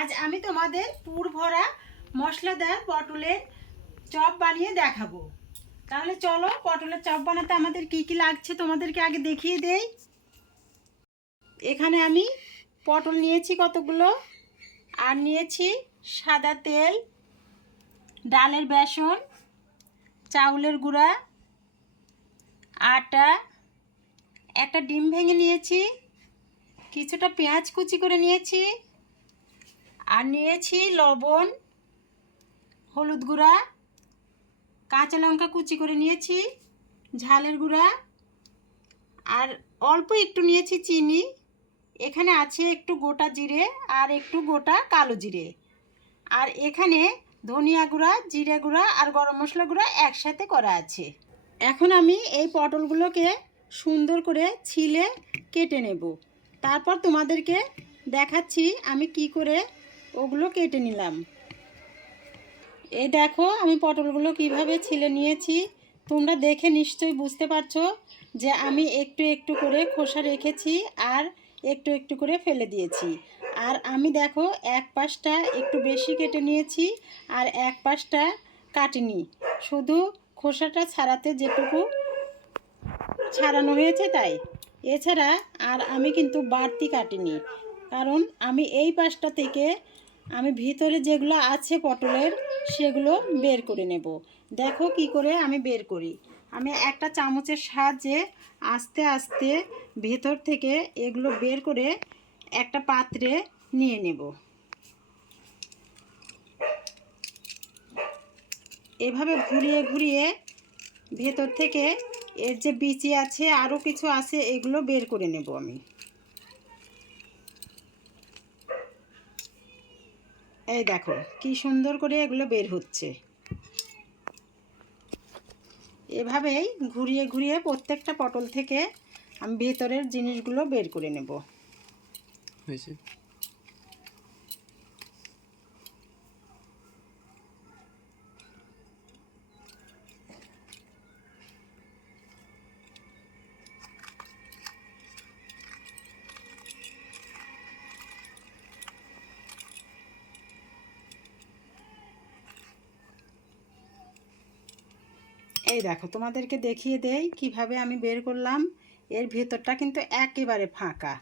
আজ আমি তোমাদের পুর ভরা মশলাদার পটলের চপ বানিয়ে দেখাবো। তাহলে চলো পটলের চপ বানাতে আমাদের কি কি লাগছে তোমাদেরকে আগে দেখিয়ে দেই। এখানে আমি পটল নিয়েছি কতগুলো, আর নিয়েছি সাদা তেল, ডালের বেসন, চাউলের গুঁড়া, আটা, একটা ডিম ভেঙে নিয়েছি, কিছুটা পেঁয়াজ কুচি করে নিয়েছি, আর নিয়েছি লবণ, হলুদ গুঁড়া, কাঁচা লঙ্কা কুচি করে নিয়েছি, ঝালের গুঁড়া, আর অল্প একটু নিয়েছি চিনি। এখানে আছে একটু গোটা জিরে আর একটু গোটা কালো জিরে, আর এখানে ধনিয়া গুঁড়া, জিরে গুঁড়া আর গরম মশলা গুঁড়া একসাথে করা আছে। এখন আমি এই পটলগুলোকে সুন্দর করে ছিলে কেটে নেব। তারপর তোমাদেরকে দেখাচ্ছি আমি কি করে ওগুলো কেটে নিলাম। এই দেখো আমি পটলগুলো কিভাবে ছিলে নিয়েছি। তোমরা দেখে নিশ্চয়ই বুঝতে পারছো যে আমি একটু একটু করে খোসা রেখেছি আর একটু একটু করে ফেলে দিয়েছি। আর আমি দেখো এক পাশটা একটু বেশি কেটে নিয়েছি আর এক পাশটা কাটিনি, শুধু খোসাটা ছাড়াতে যেটুকু ছাড়ানো হয়েছে তাই। এছাড়া আর আমি কিন্তু বাড়তি কাটিনি, কারণ আমি এই পাশটা থেকে আমি ভিতরে যেগুলো আছে পটলের সেগুলো বের করে নেব। দেখো কি করে আমি বের করি। আমি একটা চামচের সাহায্যে আস্তে আস্তে ভেতর থেকে এগুলো বের করে একটা পাত্রে নিয়ে নেব। এভাবে ঘুরিয়ে ঘুরিয়ে ভেতর থেকে এর যে বিচি আছে আরও কিছু আছে এগুলো বের করে নেব আমি। এই দেখো কি সুন্দর করে এগুলো বের হচ্ছে। এভাবেই ঘুরিয়ে ঘুরিয়ে প্রত্যেকটা পটল থেকে আমি ভেতরের জিনিসগুলো বের করে নেব। এই দেখো তোমাদেরকে দেখিয়ে দেই কিভাবে আমি বের করলাম। এর ভেতরটা কিন্তু একেবারে ফাঁকা,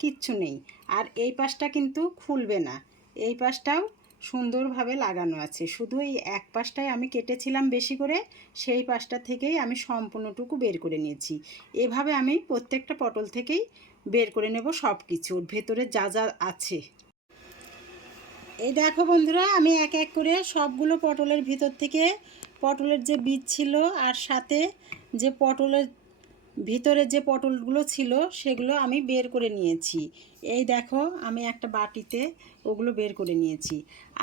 কিচ্ছু নেই। আর এই পাশটা কিন্তু খুলবে না, এই পাশটাও সুন্দরভাবে লাগানো আছে। শুধু এই এক পাশটাই আমি কেটেছিলাম বেশি করে, সেই পাশটা থেকেই আমি সম্পূর্ণটুকু বের করে নিয়েছি। এভাবে আমি প্রত্যেকটা পটল থেকেই বের করে নেব সব কিছুর ভেতরে যা যা আছে। এই দেখো বন্ধুরা আমি এক এক করে সবগুলো পটলের ভিতর থেকে পটলের যে বীজ ছিল আর সাথে যে পটলের ভিতরে যে পটলগুলো ছিল সেগুলো আমি বের করে নিয়েছি। এই দেখো আমি একটা বাটিতে ওগুলো বের করে নিয়েছি।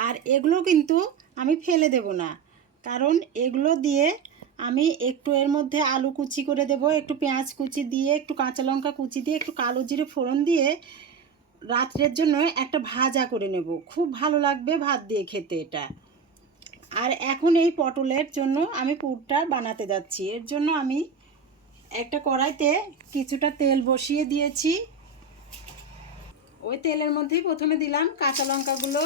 আর এগুলো কিন্তু আমি ফেলে দেব না, কারণ এগুলো দিয়ে আমি একটু এর মধ্যে আলু কুচি করে দেব, একটু পেঁয়াজ কুচি দিয়ে, একটু কাঁচা লঙ্কা কুচি দিয়ে, একটু কালো জিরে ফোড়ন দিয়ে রাত্রের জন্য একটা ভাজা করে নেব। খুব ভালো লাগবে ভাত দিয়ে খেতে এটা। আর এখন এই পটলের জন্য আমি পুরটা বানাতে যাচ্ছি। এর জন্য আমি একটা কড়াইতে কিছুটা তেল বসিয়ে দিয়েছি। ওই তেলের মধ্যেই প্রথমে দিলাম কাঁচা লঙ্কাগুলো,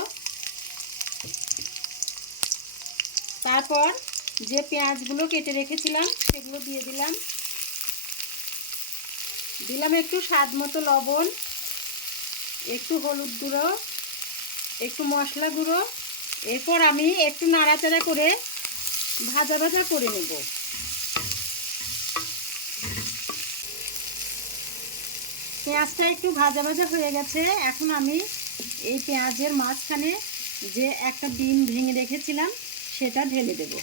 তারপর যে পেঁয়াজগুলো কেটে রেখেছিলাম সেগুলো দিয়ে দিলাম। দিলাম একটু স্বাদ মতো লবণ, একটু হলুদ গুঁড়ো, একটু মশলা গুঁড়ো। এরপর আমি একটু নাড়াচাড়া করে ভাজা ভাজা করে নেব। পেঁয়াজটা একটু ভাজা ভাজা হয়ে গেছে। এখন আমি এই পেঁয়াজের মাঝখানে যে একটা ডিম ভেঙে রেখেছিলাম সেটা ঢেলে দেব।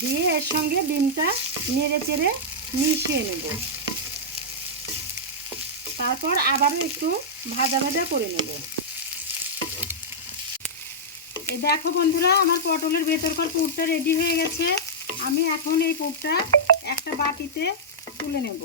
দিয়ে এর সঙ্গে ডিমটা নেড়ে চেড়ে মিশিয়ে নেব। তারপর আবারও একটু ভাজা ভাজা করে নেব। এই দেখো বন্ধুরা আমার পটলের ভেতরকার পুরটা রেডি হয়ে গেছে। আমি এখন এই পুরটা একটা বাটিতে তুলে নেব।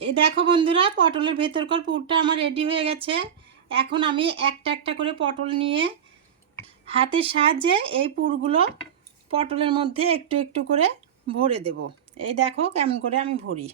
এই দেখো বন্ধুরা, পটলের ভেতরকার পুরটা আমার রেডি হয়ে গেছে। এখন আমি একটা একটা করে পটল নিয়ে হাতের সাহায্যে এই পুরগুলো পটলের মধ্যে একটু একটু করে ভরে দেব। এই দেখো কেমন করে আমি ভরি।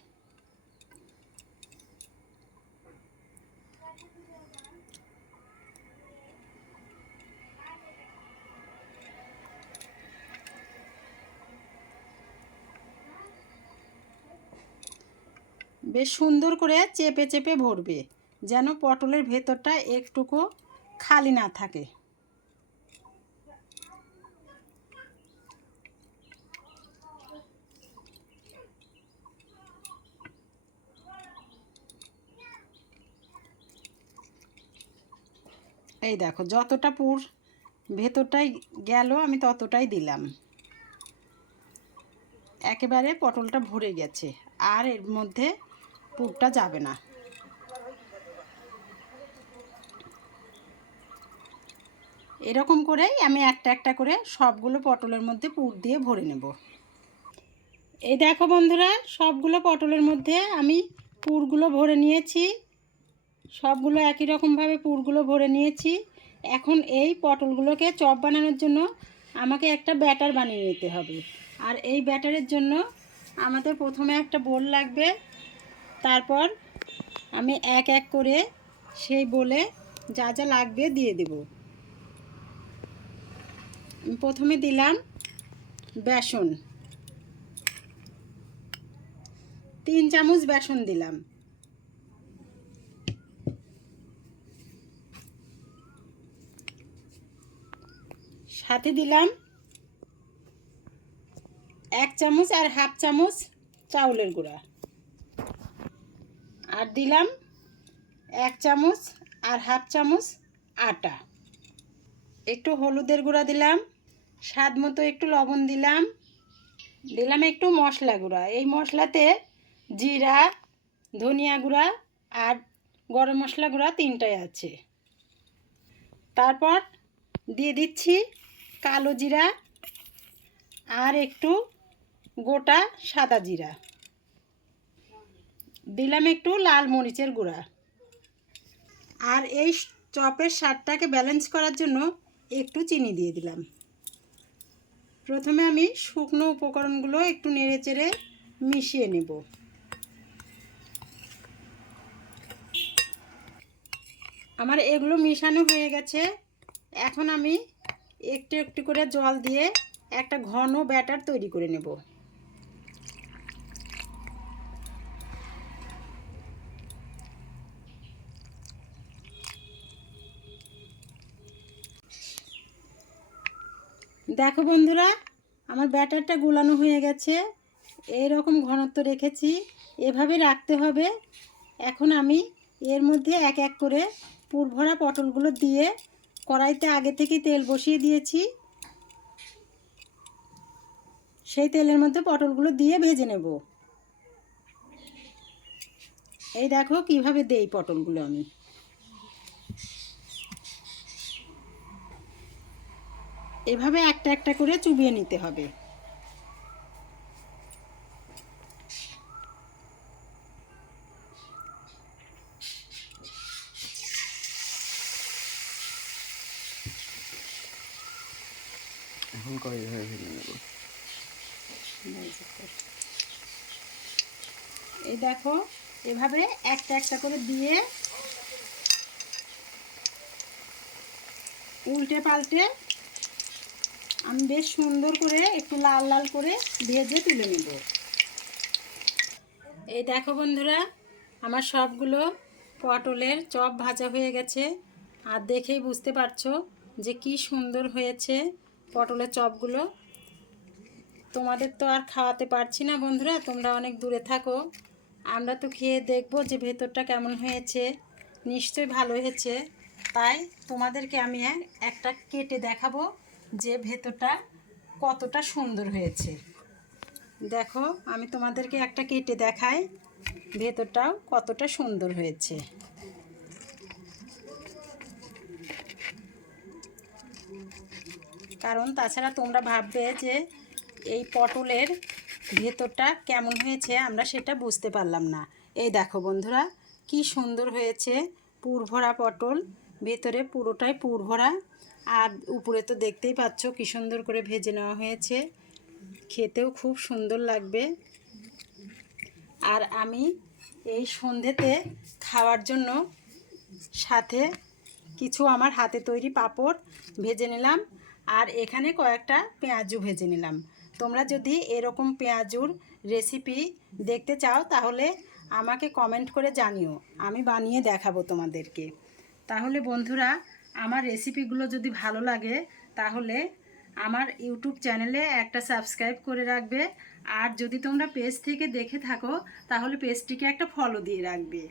বেশ সুন্দর করে চেপে চেপে ভরবে, যেন পটলের ভেতরটা একটুকু খালি না থাকে। এই দেখো যতটা পুর ভেতরটাই গেল আমি ততটাই দিলাম। একেবারে পটলটা ভরে গেছে, আর এর মধ্যে পুরটা যাবে না। এরকম করেই আমি একটা একটা করে সবগুলো পটলের মধ্যে পুর দিয়ে ভরে নেব। এই দেখো বন্ধুরা, সবগুলো পটলের মধ্যে আমি পুরগুলো ভরে নিয়েছি। সবগুলো একই রকমভাবে পুরগুলো ভরে নিয়েছি। এখন এই পটলগুলোকে চপ বানানোর জন্য আমাকে একটা ব্যাটার বানিয়ে নিতে হবে। আর এই ব্যাটারের জন্য আমাদের প্রথমে একটা বোল লাগবে। তারপর আমি এক এক করে সেই বোলে যা যা লাগবে দিয়ে দেব। প্রথমে দিলাম বেসন, 3 চামচ বেসন দিলাম। সাথে দিলাম 1 চামচ আর হাফ চামচ চাউলের গুঁড়া। আর দিলাম 1 চামচ আর হাফ চামচ আটা। একটু হলুদের গুঁড়া দিলাম, স্বাদ মতো একটু লবণ দিলাম, দিলাম একটু মশলা গুঁড়া। এই মশলাতে জিরা, ধনিয়া গুঁড়া আর গরম মশলা গুঁড়া 3টাই আছে। তারপর দিয়ে দিচ্ছি কালো জিরা আর একটু গোটা সাদা জিরা, দিলাম একটু লাল মরিচের গুঁড়া। আর এই চপের স্বাদটাকে ব্যালেন্স করার জন্য একটু চিনি দিয়ে দিলাম। প্রথমে আমি শুকনো উপকরণগুলো একটু নেড়ে চেড়ে মিশিয়ে নেব। আমার এগুলো মিশানো হয়ে গেছে। এখন আমি একটু একটু করে জল দিয়ে একটা ঘন ব্যাটার তৈরি করে নেব। দেখো বন্ধুরা, আমার ব্যাটারটা গুলানো হয়ে গেছে। এই রকম ঘনত্ব রেখেছি, এভাবে রাখতে হবে। এখন আমি এর মধ্যে এক এক করে পুর ভরা পটলগুলো দিয়ে কড়াইতে আগে থেকে তেল বসিয়ে দিয়েছি। সেই তেলের মধ্যে পটলগুলো দিয়ে ভেজে নেব। এই দেখো কিভাবে দেই পটলগুলো আমি। এভাবে একটা একটা করে চুবিয়ে নিতে হবে। এখন করে ভেজে নেব। এই দেখো এভাবে একটা একটা করে দিয়ে উল্টে পাল্টে আমি বেশ সুন্দর করে একটু লাল লাল করে ভেজে তুলে নেব। এই দেখো বন্ধুরা, আমার সবগুলো পটলের চপ ভাজা হয়ে গেছে। আর দেখেই বুঝতে পারছো যে কি সুন্দর হয়েছে পটলের চপগুলো। তোমাদের তো আর খাওয়াতে পারছি না বন্ধুরা, তোমরা অনেক দূরে থাকো। আমরা তো খেয়ে দেখবো যে ভেতরটা কেমন হয়েছে। নিশ্চয়ই ভালো হয়েছে। তাই তোমাদেরকে আমি একটা কেটে দেখাবো যে ভেতরটা কতটা সুন্দর হয়েছে। দেখো আমি তোমাদেরকে একটা কেটে দেখাই ভেতরটাও কতটা সুন্দর হয়েছে। কারণ তাছাড়া তোমরা ভাববে যে এই পটলের ভেতরটা কেমন হয়েছে আমরা সেটা বুঝতে পারলাম না। এই দেখো বন্ধুরা, কি সুন্দর হয়েছে, পুর ভরা পটল, ভেতরে পুরোটাই পুর ভরা, আর উপরে তো দেখতেই পাচ্ছ কি সুন্দর করে ভেজে নেওয়া হয়েছে, খেতেও খুব সুন্দর লাগবে। আর আমি এই সন্ধেতে খাওয়ার জন্য সাথে কিছু আমার হাতে তৈরি পাঁপড় ভেজে নিলাম, আর এখানে কয়েকটা পেঁয়াজু ভেজে নিলাম। তোমরা যদি এরকম পেঁয়াজুর রেসিপি দেখতে চাও তাহলে আমাকে কমেন্ট করে জানিও, আমি বানিয়ে দেখাবো তোমাদেরকে। তাহলে বন্ধুরা, আমার রেসিপিগুলো যদি ভালো লাগে তাহলে আমার ইউটিউব চ্যানেলে একটা সাবস্ক্রাইব করে রাখবে, আর যদি তোমরা পেজ থেকে দেখে থাকো তাহলে পেজটিকে একটা ফলো দিয়ে রাখবে।